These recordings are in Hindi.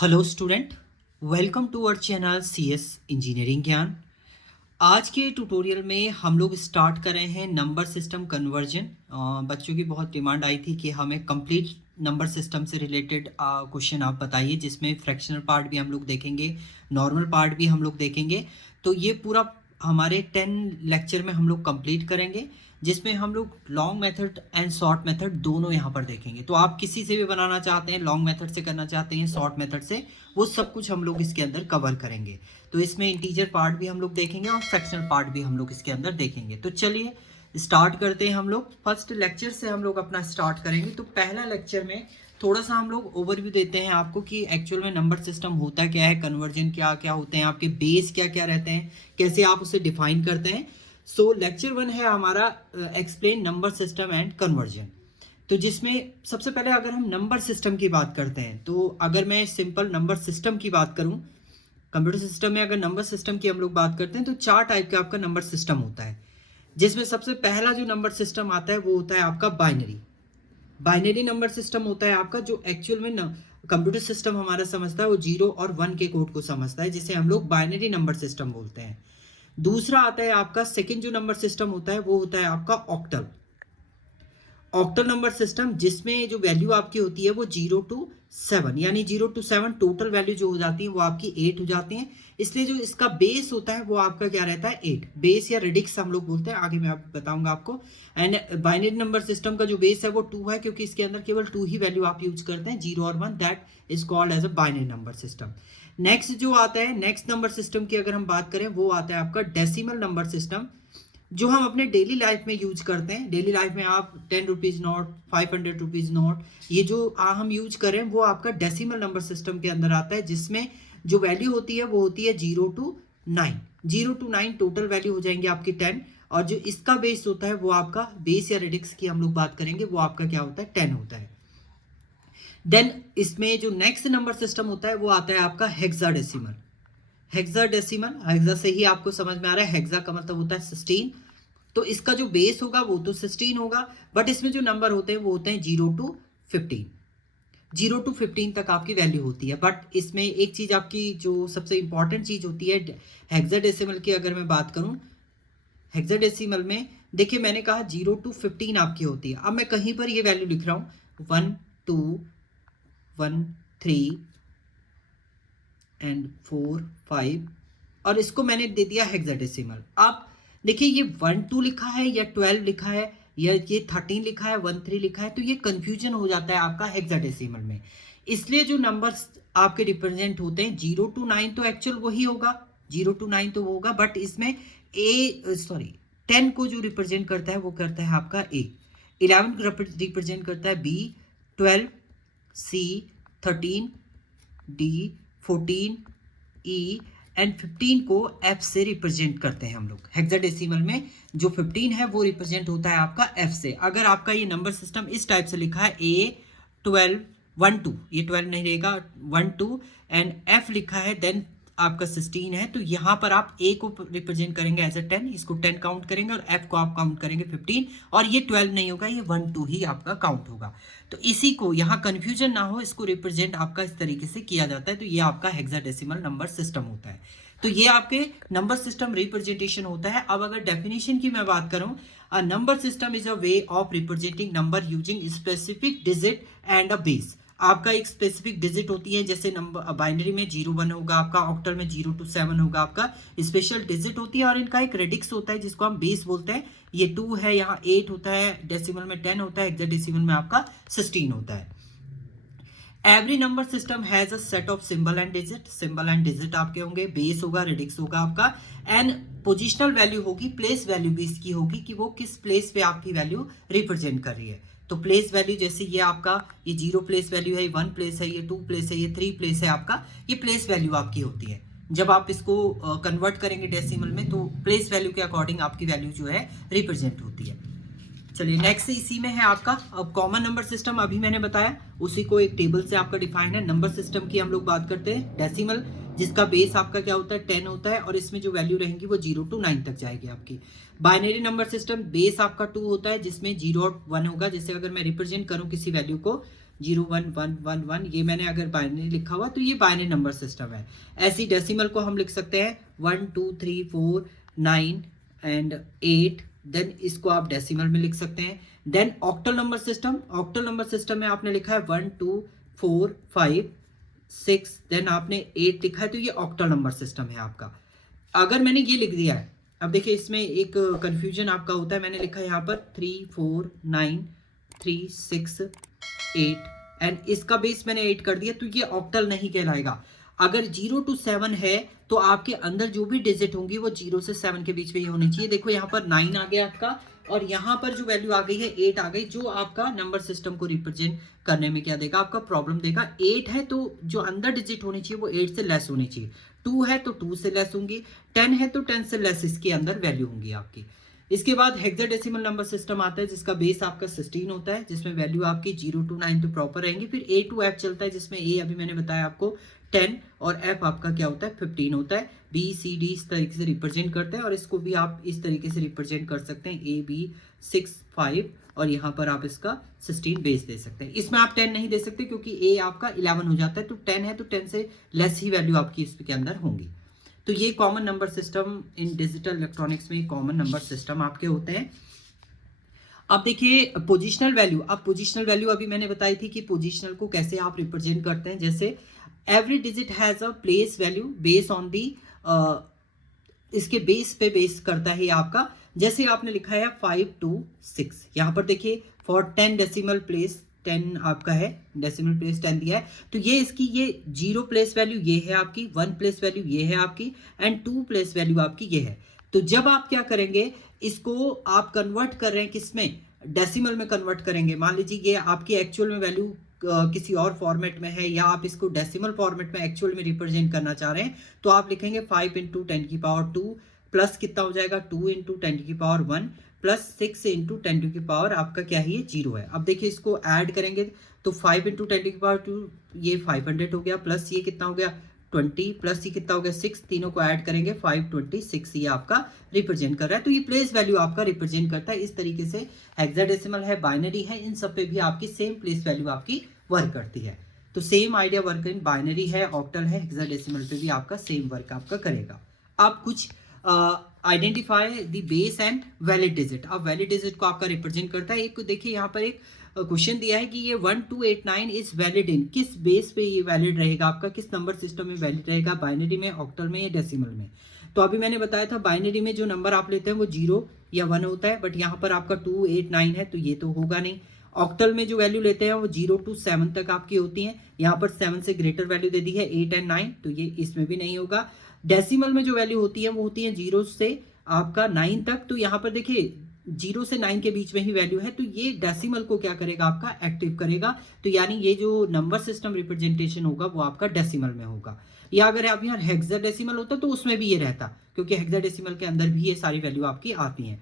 Hello student, welcome to our channel CS engineering Gyan. आज के ट्यूटोरियल में हम लोग स्टार्ट कर रहे हैं नंबर सिस्टम कन्वर्जन। बच्चों की बहुत डिमांड आई थी कि हमें कंप्लीट नंबर सिस्टम से रिलेटेड क्वेश्चन आप बताइए, जिसमें फ्रैक्शनल पार्ट भी हम लोग देखेंगे, नॉर्मल पार्ट भी हम लोग देखेंगे। तो ये पूरा हमारे 10 लेक्चर में हम लोग कंप्लीट करेंगे, जिसमें हम लोग long method and short method दोनों यहाँ पर देखेंगे। तो आप किसी से भी बनाना चाहते हैं, लॉन्ग मेथड से करना चाहते हैं, शॉर्ट मेथड से, वो सब कुछ हम लोग इसके अंदर कवर करेंगे। तो इसमें इंटीजर पार्ट भी हम लोग देखेंगे और फ्रैक्शनल पार्ट भी हम लोग इसके अंदर देखेंगे। तो चलिए स्टार्ट करते हैं। हम लोग फर्स्ट लेक्चर से हम लोग अपना स्टार्ट करेंगे। तो पहला लेक्चर में थोड़ा सा हम लोग ओवरव्यू देते हैं आपको कि एक्चुअल में नंबर सिस्टम होता क्या है, कन्वर्जन क्या क्या होते हैं, आपके बेस क्या क्या रहते हैं, कैसे आप उसे डिफाइन करते हैं। सो लेक्चर 1 है हमारा explain number system and conversion. तो जिसमें सबसे पहले अगर हम नंबर सिस्टम की बात करते हैं, तो अगर मैं सिंपल नंबर सिस्टम की बात करूं, कंप्यूटर सिस्टम में अगर नंबर सिस्टम की हम लोग बात करते हैं तो 4 टाइप का आपका नंबर सिस्टम होता है। जिसमें सबसे पहला जो नंबर सिस्टम आता है वो होता है आपका बाइनरी। बाइनरी नंबर सिस्टम होता है आपका, जो एक्चुअल में कंप्यूटर सिस्टम हमारा समझता है वो 0 और 1 के कोड को समझता है, जिसे हम लोग बाइनरी नंबर सिस्टम बोलते हैं। दूसरा आता है आपका सेकंड जो नंबर सिस्टम होता है वो होता है आपका ऑक्टल। ऑक्टल नंबर सिस्टम, जिसमें जो वैल्यू आपकी होती है वो 0 to 7, यानी 0 to 7 टोटल वैल्यू जो हो जाती है वो आपकी 8 हो जाती है। इसलिए जो इसका बेस होता है वो आपका क्या रहता है, 8। बेस या रेडिक्स हम लोग बोलते हैं, आगे मैं बताऊंगा आपको। एंड बाइनरी नंबर सिस्टम का जो बेस है वो 2 है, क्योंकि इसके अंदर केवल 2 ही वैल्यू आप यूज करते हैं, 0 और 1। That is called as a binary number system. Next जो आता है, नेक्स्ट नंबर सिस्टम की अगर हम बात करें, वो आता है आपका डेसिमल नंबर सिस्टम, जो हम अपने डेली लाइफ में यूज करते हैं। डेली लाइफ में आप 10 रुपीज़ नोट, 500 रुपीज़ नोट, ये जो हम यूज करें वो आपका डेसिमल नंबर सिस्टम के अंदर आता है, जिसमें जो वैल्यू होती है वो होती है 0 to 9। 0 to 9 टोटल वैल्यू हो जाएंगे आपकी 10। और जो इसका बेस होता है वो आपका बेस या रेडिक्स की हम लोग बात करेंगे, वो आपका क्या होता है, 10 होता है। देन इसमें जो नेक्स्ट नंबर सिस्टम होता है वो आता है आपका हेक्साडेसिमल। हेक्साडेसिमल, हेक्सा से ही आपको समझ में आ रहा है, हेक्सा का मतलब होता है 16। तो इसका जो बेस होगा वो तो 16 होगा, बट इसमें जो नंबर होते हैं वो होते हैं 0 to 15। 0 to 15 तक आपकी वैल्यू होती है। बट इसमें एक चीज आपकी जो सबसे इंपॉर्टेंट चीज होती है हेक्साडेसिमल की, अगर मैं बात करूं हेक्साडेसिमल में, देखिए मैंने कहा 0 to 15 आपकी होती है। अब मैं कहीं पर ये वैल्यू लिख रहा हूं 1 2 1 3 एंड 4 5, और इसको मैंने दे दिया हेक्साडेसिमल। आप देखिए ये 1 2 लिखा है या 12 लिखा है या ये 13 लिखा है, 1 3 लिखा है, तो ये कंफ्यूजन हो जाता है आपका हेक्साडेसिमल में। इसलिए जो नंबर्स आपके रिप्रेजेंट होते हैं 0 to 9 तो एक्चुअल वही होगा, 0 to 9 तो वो होगा, बट इसमें 10 को जो रिप्रेजेंट करता है वो करता है आपका ए, 11 रिप्रेजेंट करता है B, 12 C, 13 D, 14 E and 15 को एफ से रिप्रेजेंट करते हैं हम लोग। हेक्साडेसिमल में जो 15 है वो रिप्रेजेंट होता है आपका एफ से। अगर आपका ये नंबर सिस्टम इस टाइप से लिखा है ए 12 1 2, ये 12 नहीं रहेगा, 1 2 एंड एफ लिखा है देन आपका 16 है, तो यहाँ पर आप ए को रिप्रेजेंट करेंगे एज ए 10, इसको 10 काउंट करेंगे, और एफ को आप काउंट करेंगे 15, और ये 12 नहीं होगा, ये 1 2 ही आपका काउंट होगा। तो इसी को यहाँ कंफ्यूजन ना हो, इसको रिप्रेजेंट आपका इस तरीके से किया जाता है। तो ये आपका हेक्साडेसिमल नंबर सिस्टम होता है। तो ये आपके नंबर सिस्टम रिप्रेजेंटेशन होता है। अब अगर डेफिनेशन की मैं बात करूं, a number system is a way of representing number using specific digit and a base. आपका एक स्पेसिफिक डिजिट होती है, जैसे नंबर बाइनरी में 0 1 होगा आपका, ऑक्टल में 0 to 7 होगा आपका, स्पेशल डिजिट होती है, और इनका एक रेडिक्स होता है जिसको हम बेस बोलते हैं। ये 2 है, यहाँ 8 होता है, डेसिमल में 10 होता है, हेक्साडेसिमल में आपका 16 होता है। Every number system has a set of symbol and digit. Symbol and digit आपके होंगे, बेस होगा, रेडिक्स होगा आपका, एंड पोजिशनल वैल्यू होगी, प्लेस वैल्यू भी इसकी होगी कि वो किस प्लेस पे आपकी वैल्यू रिप्रेजेंट कर रही है। तो प्लेस वैल्यू जैसे ये आपका ये 0 प्लेस वैल्यू है, 1 प्लेस है, ये 2 प्लेस है, ये 3 प्लेस है आपका, ये प्लेस वैल्यू आपकी होती है। जब आप इसको कन्वर्ट करेंगे डेसिमल में, तो प्लेस वैल्यू के अकॉर्डिंग आपकी वैल्यू जो है रिप्रेजेंट होती है। चलिए नेक्स्ट इसी में है आपका अब कॉमन नंबर सिस्टम, अभी मैंने बताया उसी को एक टेबल से आपका डिफाइन है। नंबर सिस्टम की हम लोग बात करते हैं डेसिमल, जिसका बेस आपका क्या होता है, 10 होता है, और इसमें जो वैल्यू रहेंगी वो 0 to 9 तक जाएगी आपकी। बाइनरी नंबर सिस्टम, बेस आपका 2 होता है, जिसमें 0 और 1 होगा। जैसे अगर मैं रिप्रेजेंट करूं किसी वैल्यू को, 01111, ये मैंने अगर बाइनरी लिखा हुआ तो ये बाइनरी नंबर सिस्टम है। ऐसी डेसिमल को हम लिख सकते हैं 1 2 3 4 9 एंड 8, देन इसको आप डेसिमल में लिख सकते हैं। Then octal number system, octal number system में आपने लिखा है 1 2 4 5 6, देन आपने 8 लिखा है, तो ये ऑक्टल नंबर सिस्टम है आपका। अगर मैंने ये लिख दिया है, अब देखिए इसमें एक कंफ्यूजन आपका होता है, मैंने लिखा है यहाँ पर 3 4 9 3 6 8 एंड इसका बेस मैंने 8 कर दिया, तो ये ऑक्टल नहीं कहलाएगा। अगर 0 to 7 है तो आपके अंदर जो भी डिजिट होंगी वो 0 से 7 के बीच में ही होनी चाहिए। देखो यहाँ पर 9 आ गया आपका, और यहाँ पर जो वैल्यू आ गई है 8 आ गई, जो आपका नंबर सिस्टम को रिप्रेजेंट करने में क्या देगा, आपका प्रॉब्लम देगा। 8 है तो जो अंदर डिजिट होनी चाहिए वो 8 से लेस होनी चाहिए, 2 है तो 2 से लेस होंगी, 10 है तो 10 से लेस इसके अंदर वैल्यू होंगी आपकी। इसके बाद हेक्साडेसिमल नंबर सिस्टम आता है जिसका बेस आपका 16 होता है, जिसमें वैल्यू आपकी 0 to 9 तो प्रॉपर रहेंगी। फिर A to F चलता है, जिसमें A अभी मैंने बताया आपको 10 और F आपका क्या होता है 15 होता है। B C D इस तरीके से रिप्रेजेंट करते हैं, और इसको भी आप इस तरीके से रिप्रेजेंट कर सकते हैं A B 6 5, और यहाँ पर आप इसका 16 बेस दे सकते हैं। इसमें आप 10 नहीं दे सकते क्योंकि A आपका 11 हो जाता है, तो 10 है तो 10 से लेस ही वैल्यू आपकी इसके अंदर होंगी। तो ये common number system in digital electronics में कॉमन नंबर सिस्टम आपके होते हैं। अब देखिए पोजिशनल वैल्यू, अब पोजिशनल वैल्यू अभी मैंने बताई थी कि पोजिशनल को कैसे आप रिप्रेजेंट करते हैं। जैसे every digit has a place value base on the, इसके बेस पे बेस करता है ये आपका। जैसे आपने लिखा है 5 2 6, यहाँ पर देखिए फॉर 10 डेसिमल प्लेस 10 आपका है, डेसिमल प्लेस 10 दिया है, तो ये इसकी ये 0 प्लेस वैल्यू ये है आपकी, 1 प्लेस वैल्यू ये है आपकी, एंड 2 प्लेस वैल्यू आपकी ये है। तो जब आप क्या करेंगे, इसको आप कन्वर्ट कर रहे हैं किसमें, डेसिमल में कन्वर्ट करेंगे। मान लीजिए ये आपकी एक्चुअल में वैल्यू किसी और फॉर्मेट में है, या आप इसको डेसिमल फॉर्मेट में एक्चुअल में रिप्रेजेंट करना चाह रहे हैं, तो आप लिखेंगे 5 इंटू 10 की पावर 2 प्लस कितना हो जाएगा 2 इंटू 10 की पावर 1 प्लस 6 इंटू 10 की पावर आपका क्या है ये 0 है। अब देखिए इसको ऐड करेंगे तो 5 इंटू 10 की पावर 2 ये 500 हो गया, प्लस ये कितना हो गया 20, प्लस ये कितना हो गया 6, तीनों को ऐड करेंगे 526, ये आपका रिप्रेजेंट कर रहा है। तो ये प्लेस वैल्यू आपका रिप्रेजेंट करता है। इस तरीके से हेक्साडेसिमल है, बाइनरी है, इन सब पे भी आपकी सेम प्लेस वैल्यू आपकी वर्क करती है। तो same idea work in binary है, ऑक्टल है, हेक्साडेसिमल पे भी आपका सेम वर्क आपका करेगा। आप कुछ identify the base and valid digit, अब वैलिड डिजिट को आपका रिप्रेजेंट करता है। एक देखिए यहाँ पर एक क्वेश्चन दिया है कि ये 1289 इज वैलिड इन, किस बेस पे ये वैलिड रहेगा आपका, किस नंबर सिस्टम में वैलिड रहेगा, बाइनरी में, ऑक्टल में या डेसिमल में। तो अभी मैंने बताया था बाइनरी में जो नंबर आप लेते हैं वो 0 या 1 होता है, बट यहाँ पर आपका 289 है तो ये तो होगा नहीं। ऑक्टल में जो वैल्यू लेते हैं वो 0 to 7 तक आपकी होती हैं, यहाँ पर 7 से ग्रेटर वैल्यू दे दी है 8 एंड 9, तो ये इसमें भी नहीं होगा। डेसिमल में जो वैल्यू होती है वो होती है 0 से आपका 9 तक, तो यहाँ पर देखिए 0 से 9 के बीच में ही वैल्यू है, तो ये डेसिमल को क्या करेगा आपका एक्टिव करेगा। तो यानी ये जो नंबर सिस्टम रिप्रेजेंटेशन होगा वो आपका डेसिमल में होगा। या अगर आप यहाँ हेक्साडेसिमल होता तो उसमें भी ये रहता, क्योंकि हेक्साडेसिमल के अंदर भी ये सारी वैल्यू आपकी आती हैं।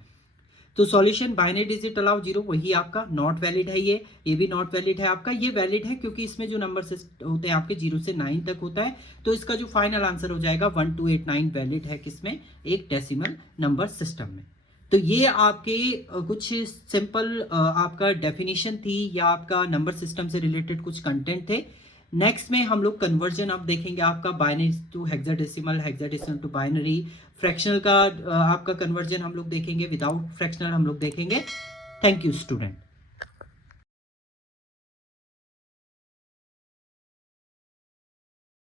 तो सॉल्यूशन बाइनरी डिजिट अलाउ 0 वही आपका नॉट वैलिड है, ये भी नॉट वैलिड है आपका। ये वैलिड है क्योंकि इसमें जो नंबर होते हैं आपके 0 से 9 तक होता है, तो इसका जो फाइनल आंसर हो जाएगा 1289 वैलिड है किसमें, एक डेसिमल नंबर सिस्टम में। तो ये आपके कुछ सिंपल आपका डेफिनेशन थी, या आपका नंबर सिस्टम से रिलेटेड कुछ कंटेंट थे। नेक्स्ट में हम लोग कन्वर्जन अब देखेंगे आपका, binary to hexadecimal, hexadecimal to binary, fractional का आपका कन्वर्जन हम लोग देखेंगे, विदाउट फ्रैक्शनल हम लोग देखेंगे। Thank you student.